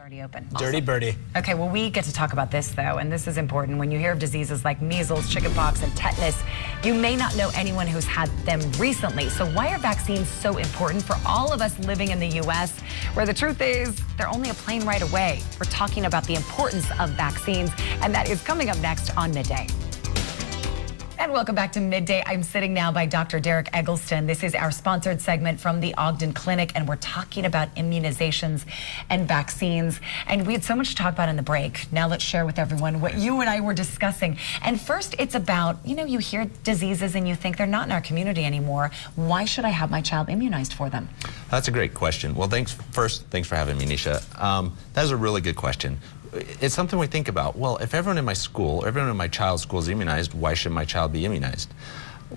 Already open. Dirty birdie. Okay, well, we get to talk about this, though, and this is important. When you hear of diseases like measles, chickenpox, and tetanus, you may not know anyone who's had them recently. So why are vaccines so important for all of us living in the U.S., where the truth is they're only a plane ride away? We're talking about the importance of vaccines, and that is coming up next on Midday. And welcome back to Midday. I'm sitting now by Dr. Darek Eggleston. This is our sponsored segment from the Ogden Clinic, and we're talking about immunizations and vaccines. And we had so much to talk about in the break. Now let's share with everyone what you and I were discussing. And first, it's about, you hear diseases and you think they're not in our community anymore. Why should I have my child immunized for them? That's a great question. Well, thanks for having me, Nicea. That is a really good question. It's something we think about. Well, if everyone in my school, everyone in my child's school is immunized, why should my child be immunized?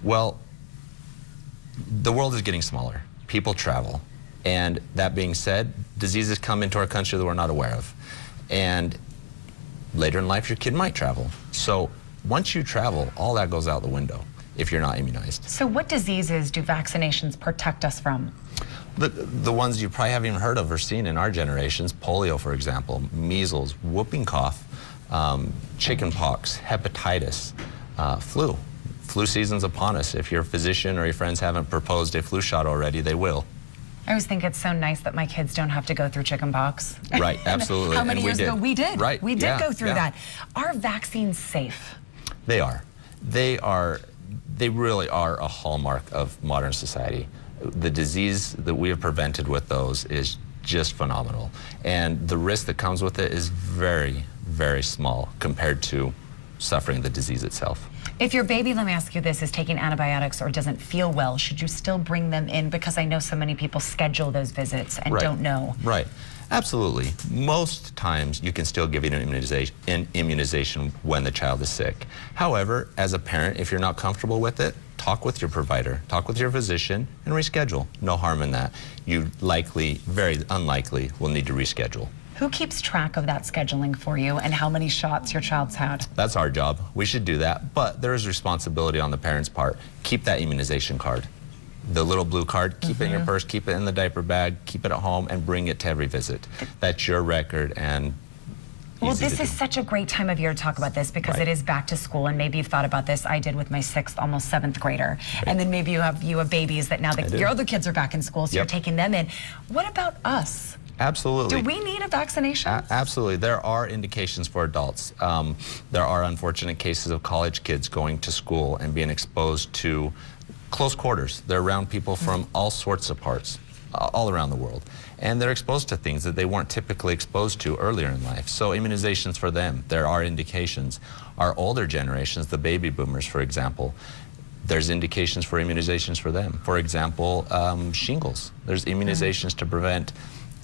Well, the world is getting smaller. People travel. And that being said, diseases come into our country that we're not aware of. And later in life, your kid might travel. So once you travel, all that goes out the window if you're not immunized. So what diseases do vaccinations protect us from? The ones you probably haven't even heard of or seen in our generations: polio, for example, measles, whooping cough, chickenpox, hepatitis, flu. Flu season's upon us. If your physician or your friends haven't proposed a flu shot already, they will. I always think it's so nice that my kids don't have to go through chickenpox. Right, absolutely. How many years ago we did? Right, we did go through that. Are vaccines safe? They are. They really are a hallmark of modern society. The disease that we have prevented with those is just phenomenal. And the risk that comes with it is very, very small compared to suffering the disease itself. If your baby, let me ask you this, is taking antibiotics or doesn't feel well, should you still bring them in? Because I know so many people schedule those visits and don't know. Right. Absolutely. Most times you can still give an immunization when the child is sick. However, as a parent, if you're not comfortable with it, talk with your provider, talk with your physician, and reschedule. No harm in that. You likely, very unlikely, will need to reschedule. Who keeps track of that scheduling for you and how many shots your child's had? That's our job. We should do that, but there is responsibility on the parent's part. Keep that immunization card. The little blue card, keep it in your purse, keep it in the diaper bag, keep it at home, and bring it to every visit. That's your record, and well, this is such a great time of year to talk about this because it is back to school, and maybe you've thought about this. I did with my 6th, almost 7th grader. And then maybe you have babies that now your other kids are back in school, so you're taking them in. What about us? Absolutely. Do we need a vaccination? Absolutely. There are indications for adults. There are unfortunate cases of college kids going to school and being exposed to close quarters. They're around people from all sorts of parts, all around the world. And they're exposed to things that they weren't typically exposed to earlier in life. So immunizations for them, there are indications. Our older generations, the baby boomers, for example, there's indications for immunizations for them. For example, shingles. There's immunizations to prevent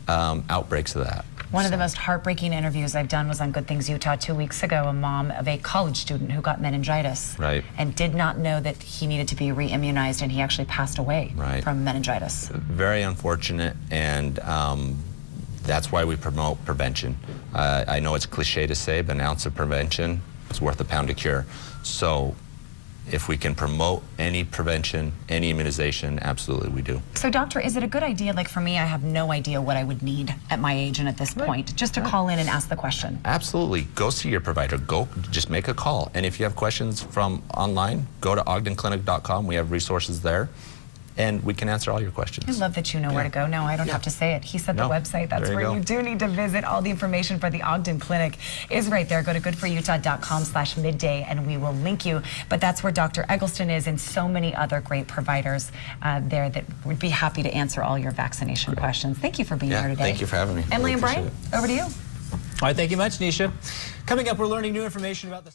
outbreaks of that. One of the most heartbreaking interviews I've done was on Good Things Utah 2 weeks ago, a mom of a college student who got meningitis and did not know that he needed to be re-immunized, and he actually passed away from meningitis. Very unfortunate, and that's why we promote prevention. I know it's cliche to say, but an ounce of prevention is worth a pound of cure. So if we can promote any prevention, any immunization, absolutely we do. So doctor, is it a good idea, like for me, I have no idea what I would need at my age and at this point, just to call in and ask the question? Absolutely. Go see your provider. Just make a call. And if you have questions from online, go to ogdenclinic.com. We have resources there, and we can answer all your questions. I love that you know where to go. No, I don't have to say it. He said the website. That's where you do need to visit. All the information for the Ogden Clinic is right there. Go to goodforutah.com/midday, and we will link you. But that's where Dr. Eggleston is, and so many other great providers there that would be happy to answer all your vaccination questions. Thank you for being here today. Thank you for having me. Emily and Brian, over to you. All right, thank you much, Nicea. Coming up, we're learning new information about the